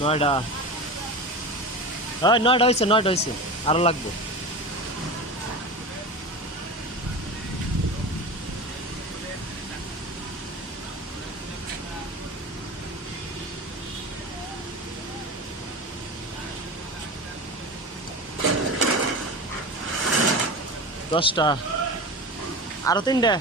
নয়টা। হ্যাঁ নয়টা হয়েছে আরো লাগবে। দশটা, আরো তিনটে।